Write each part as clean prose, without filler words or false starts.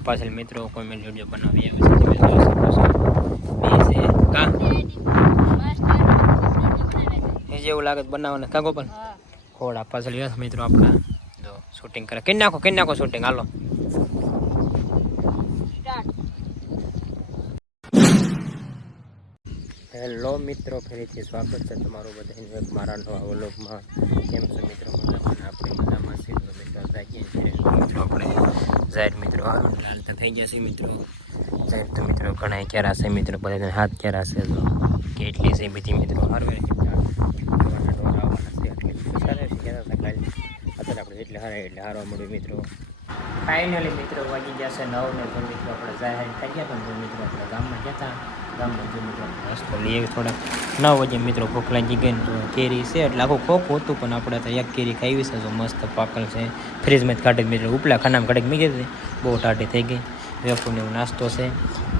પાછળ મિત્રો comment video બનાવી એ જેવું લાગે બનાવવાને કાગો પણ હોડા પાછળ યસ મિત્રો આપણા જો શૂટિંગ કરે કરી નાખો શૂટિંગ હાલો હેલો મિત્રો ફરીથી સ્વાગત છે તમારું બધાનું એક મારા નવા વ્લોગમાં કેમ છો મિત્રો મજામાં આપણે મજામાં છીએ તો મિત્રો જાગીએ છીએ મિત્રો આપણે જાહેર મિત્રો હાલ તો થઈ ગયા છે મિત્રો જાહેર તો મિત્રો ઘણા ક્યારા છે મિત્રો બધા હાથ ક્યારા છે તો કેટલી છે બધી મિત્રો હારવે આવવાના છે એટલે સારા છે ક્યારા હતા કાલે અત્યારે આપણે એટલે હારે એટલે હારવા મળ્યું મિત્રો ફાઇનલી મિત્રો વાગી ગયા છે 9 ને તો મિત્રો આપણે જાહેર થઈ ગયા પણ મિત્રો આપણે ગામમાં ગયા હતા ગામમાં જો મિત્રો રસ્તો લઈએ થોડાક 9 વાગે મિત્રો ભૂખ લાગી ગઈ કેરી છે એટલે આખું ખોખું હતું પણ આપણે તો એક કેરી ખાવી છે જો મસ્ત પાકલ છે ફ્રીજમાં કાઢી મિત્રો ઉપલા ખાનામાં કાઢી મૂકી દીધી બહુ ટાટી થઈ ગઈ વેફરનો એવો નાસ્તો છે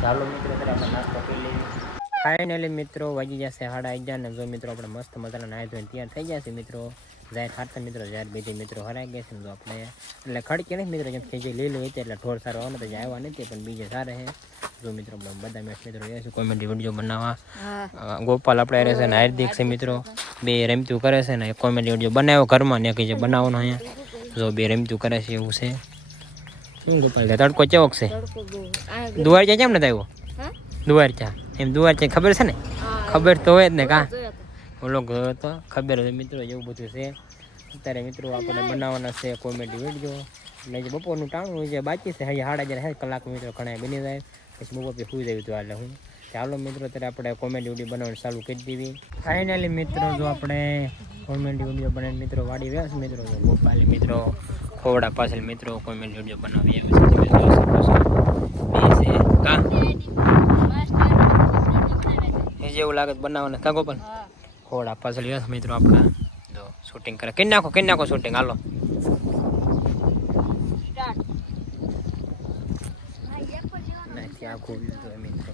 ચાલો મિત્રો ત્યારે આપણે નાસ્તો કરી લઈએ ફાઇનલી મિત્રો વાગી જશે 11:30 ને જો મિત્રો આપણે મસ્ત મજાના નાહી ધોઈને તૈયાર થઈ ગયા છે મિત્રો જાહેર હાથતા મિત્રો જ્યારે બીજી મિત્રો હરાઈ ગયા છે તો આપણે એટલે ખડકી નહીં મિત્રો જેમ કે જે લીલું હતી એટલે ઢોર સારો આવવાનો તો આવ્યા નથી પણ બીજે સારા છે જો મિત્રો બધા મેચ મિત્રો રહે છે કોમેડી વિડીયો બનાવવા ગોપાલ આપણે રહે છે ને હાર્દિક છે મિત્રો બે રમતું કરે છે ને કોમેડી વિડીયો બનાવ્યો ઘરમાં ને કે જે બનાવવાનો અહીંયા જો બે રમતું કરે છે એવું છે શું ગોપાલ તડકો ચેવક છે દુવારચા કેમ નથી આવ્યો દુવારચા એમ દુવારચા ખબર છે ને ખબર તો હોય જ ને કા ઓલો ગયો તો ખબર હોય મિત્રો એવું બધું છે અત્યારે મિત્રો આપણે બનાવવાના છે કોમેડી વિડીયો એટલે જે બપોરનું ટાણું જે બાકી છે હજી 11:30 કલાક મિત્રો ઘણા બની જાય પછી બપોર સુઈ જાય તો એટલે હું ચાલો મિત્રો અત્યારે આપણે કોમેડી વિડીયો બનાવવાનું ચાલુ કરી દીધી ફાઇનલી મિત્રો જો આપણે કોમેડી વિડીયો બનાવીને મિત્રો વાડી રહ્યા છે મિત્રો ગોપાલ મિત્રો ખોવડા પાછળ મિત્રો કોમેડી વિડીયો બનાવી એ જેવું લાગે બનાવવાને કાગો પણ ખોડા પાછળ યસ મિત્રો આપણા જો શૂટિંગ કરે કરી નાખો શૂટિંગ હાલો આખું મિત્રો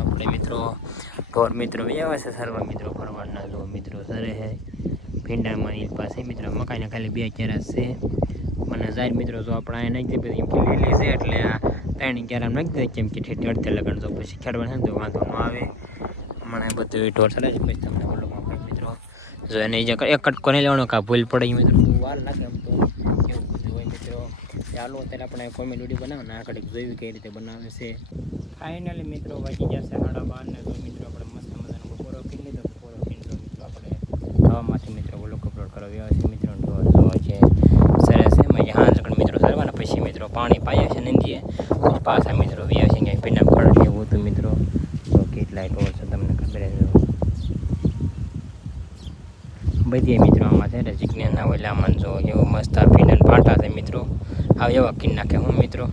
આપણે મિત્રો ઢોર મિત્રો એવા છે સર્વા મિત્રો ફરવાના જો મિત્રો સરે છે ભીંડામાં એ પાસે મિત્રો મકાઈને ખાલી 2 કેરા છે મને જાહેર મિત્રો જો આપણે આ નાખી દે એમ કે લીલી છે એટલે આ 3 કેરા નાખી દે કેમ કે ઠેઠ અડધે લગન જો પછી ખેડવાનું તો વાંધો ન આવે મને બધું ઢોર સરે છે પછી તમને બોલો મિત્રો જો એને એક કટકો નહીં લેવાનો કા ભૂલ પડે મિત્રો વાર લાગે એમ તો એવું બધું હોય મિત્રો ચાલો અત્યારે આપણે કોમેડી વિડીયો બનાવો ને આગળ જોયું કઈ રીતે બનાવે છે ફાઇનલી મિત્રો વાગી જશે 12:30 ને તો મિત્રો આપણે મસ્ત મજાનો બપોરો કરી લીધો બપોરો કરી તો મિત્રો આપણે હવામાંથી મિત્રો વ્લોગ અપલોડ કરવા આવ્યા છે મિત્રો ઢોર જો છે સરસ છે મેં હા જગણ મિત્રો સરવાના પછી મિત્રો પાણી પાયા છે નંદીએ પાછા મિત્રો વ્યા છે ક્યાંય પીના ખડ એવું હતું મિત્રો તો કેટલાય ઢોર છે તમને ખબર છે બધી મિત્રો આમાં છે ને જીજ્ઞાના ઓલામાં જો એવું મસ્ત આપીને ભાંટા છે મિત્રો આવ એવા કીન નાખે હું મિત્રો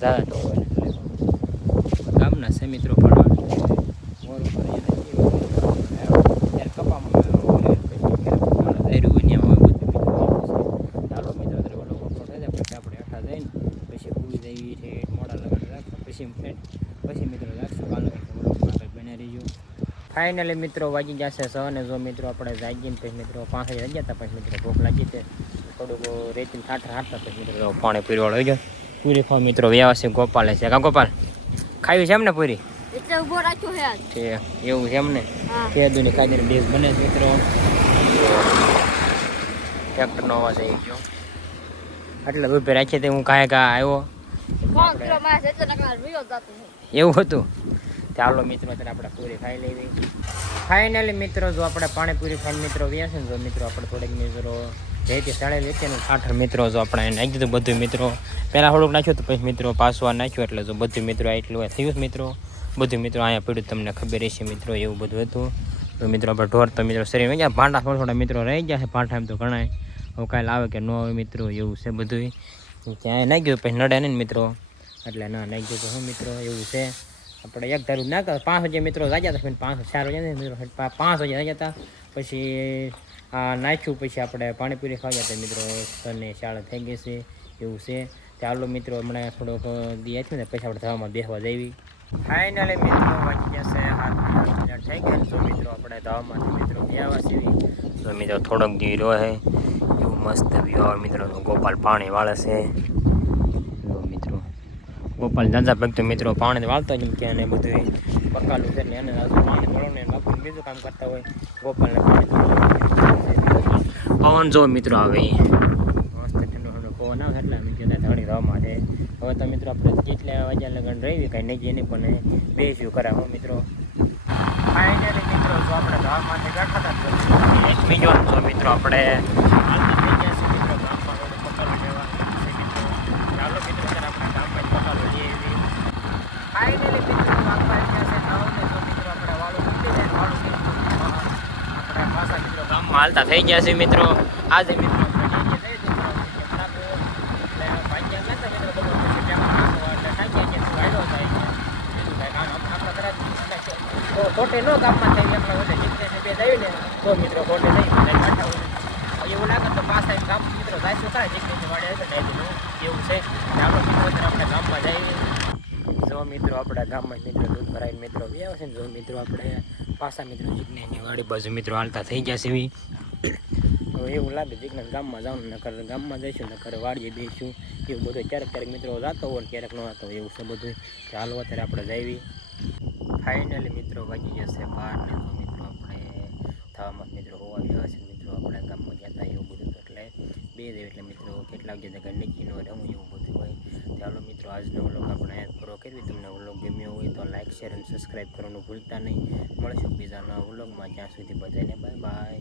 ઝાડા તો ગામના છે મિત્રો ફરવા પછી મિત્રો ફાઇનલી મિત્રો વાગી જશે 6 ને જો મિત્રો આપણે જાગીને પછી મિત્રો 5 વાગે ગયા હતા પછી મિત્રો ભૂખ લાગી છે થોડુંક રેતીને ઠાઠ હાથતા પછી મિત્રો પાણી પીરવાળો હોય ગયો પૂરી ખાવ મિત્રો વ્યવસ્થિત ગોપાલે છે કા ગોપાલ ખાવી છે એમ ને પૂરી એટલે ઉભો રાખ્યો હે છે એવું છે એમ ને કેદુની કાદીની ડીશ બને છે મિત્રો ટ્રેક્ટરનો અવાજ આવી ગયો એટલે ઉભે રાખીએ તે હું કાંઈ આવ્યો એવું હતું ચાલો મિત્રો અત્યારે આપણે પૂરી ખાઈ લેવી ફાઇનલી મિત્રો જો આપણે પાણીપુરી ખાઈને મિત્રો વ્યા છે ને જો મિત્રો આપણે થોડીક મિત્રો જેથી સાડે લેતી ને 8 મિત્રો જો આપણે નાખી દીધું બધું મિત્રો પહેલાં થોડુંક નાખ્યું તો પછી મિત્રો પાછું નાખ્યું એટલે જો બધું મિત્રો એટલું થયું મિત્રો બધું મિત્રો અહીંયા પડ્યું તમને ખબર હશે મિત્રો એવું બધું હતું તો મિત્રો આપણે ઢોર તો મિત્રો શરીર ગયા ભાંડા થોડા મિત્રો રહી ગયા છે ભાંડા એમ તો ઘણા હવે કાલે આવે કે ન આવે મિત્રો એવું છે બધું ત્યાં નાખ્યું પછી નડે નહીં મિત્રો એટલે ના નાખ્યું તો શું મિત્રો એવું છે આપણે એક ધારું ના કર 5 વાગે મિત્રો જાગ્યા હતા 5 4 વાગે મિત્રો 5 વાગે જાગ્યા હતા પછી આ નાખ્યું પછી આપણે પાણીપુરી ખાવા હતા મિત્રો સને શાળા થઈ ગઈ છે એવું છે ચાલો મિત્રો હમણાં થોડોક દી આપ્યું ને પછી આપણે ધાવામાં બેસવા જઈએ ફાઇનલી મિત્રો વાગી જશે 7 થઈ ગયા તો મિત્રો આપણે ધાવામાંથી મિત્રો બેસવા સીવી તો મિત્રો થોડોક દી રહે એવું મસ્ત વ્યૂ આવે મિત્રો. ગોપાલ પાણી વાળે છે મિત્રો. ગોપાલ દાદા ભક્તો મિત્રો પાણી વાળતો જ કે અને બધું પકાલું છે એટલે એને પાણી વાળો ને બાપુ બીજું કામ કરતા હોય. ગોપાલને પાણી પવન જો મિત્રો આવે મસ્ત ઠંડો ઠંડો પવન આવે એટલે અમે કહેતા ધણી રવામાં છે. હવે તો મિત્રો આપણે કેટલા વાગ્યા લગન રહી કાંઈ નહીં એની પણ બેસ્યું કરાવો મિત્રો. ફાઇનલી મિત્રો જો આપણે ગામમાંથી બેઠા હતા એક બીજો જો મિત્રો આપણે થઈ ગયા છે મિત્રો ગામમાં રોડ પકાલો લેવા છે મિત્રો. ચાલો મિત્રો ત્યારે આપણા ગામમાં જ પકાલો લઈએ એવી ફાઇનલી મિત્રો આપવા ગયા છે ગામને જો મિત્રો આપણે વાળું મૂકી જાય વાળું આપણે પાછા મિત્રો ગામમાં હાલતા થઈ ગયા છે મિત્રો. આજે મિત્રો આપણે જઈએ મિત્રો ભાગ્યા નતા મિત્રો બધું ખોટે નો ગામમાં થઈ એમના વધે જીતને બે જઈ ને તો મિત્રો ખોટે જઈ કાંઠા એવું લાગે તો પાછા એમ ગામ મિત્રો જાય ખરા જીતની વાડે હશે ટાઈપનું એવું છે. ચાલો મિત્રો આપણે ગામમાં જઈએ. જો મિત્રો આપણા ગામમાં મિત્રો દૂધ ભરાઈને મિત્રો આવ્યા છે ને જો મિત્રો આપણે પાછા મિત્રો જીતની વાડી બાજુ મિત્રો હાલતા થઈ ગયા છે એવી. હવે એવું લાગે જીજ્ઞાસ ગામમાં જવાનું નકર ગામમાં જઈશું નકર વાડીએ દઈશું એવું બધું ક્યારેક મિત્રો જતો હોય ને ક્યારેક ન જતો હોય એવું છે બધું. ચાલો અત્યારે આપણે જઈએ. ફાઇનલી મિત્રો વાગી જશે 12 ને તો મિત્રો આપણે થવામાં મિત્રો હોવા આવ્યા છે મિત્રો આપણે ગામમાં ગયા હતા એવું બધું એટલે 2 દિવસ એટલે મિત્રો કેટલા વાગ્યા ઘર નીકળીને રહું એવું બધું હોય. ચાલો મિત્રો આજનો વ્લોગ આપણે પૂરો કરવી. તમને વ્લોગ ગમ્યો હોય તો લાઇક શેર અને સબસ્ક્રાઈબ કરવાનું ભૂલતા નહીં. મળશું બીજાના વ્લોગમાં. ત્યાં સુધી બધાને બાય બાય.